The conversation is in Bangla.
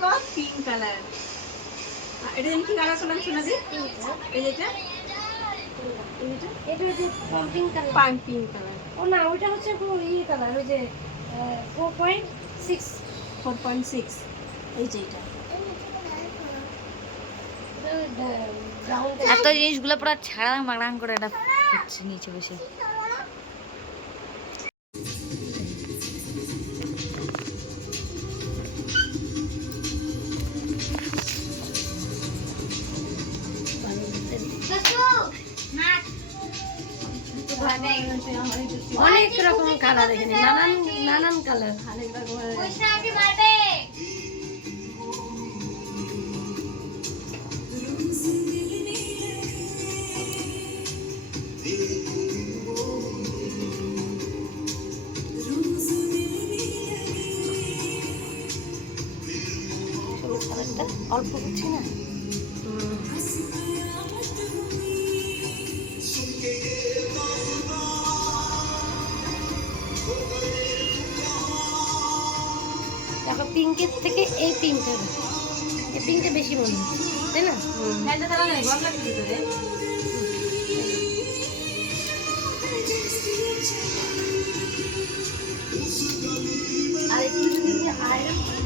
দেখো পিঙ্ক কালার। এটা কি কালার করলাম সোনাদি? এই যেটা এটা হচ্ছে পিঙ্ক কালার। Pink colour. ও না, ওইটা হচ্ছে ইয়ে কালার, ওই যে 4.6 এই যে এটা এত জিনিসগুলো পুরো ছাড়াং মাড়াং করে এটা হচ্ছে নিচে বসে। অনেক রকম কালার, এখানে নানান নানান কালার, অনেক রকমের। অল্প করছি না। দেখো পিঙ্কের থেকে এই পিঙ্কটা বেশি মনে হচ্ছে, তাই না? আর একটু যদি আয়রন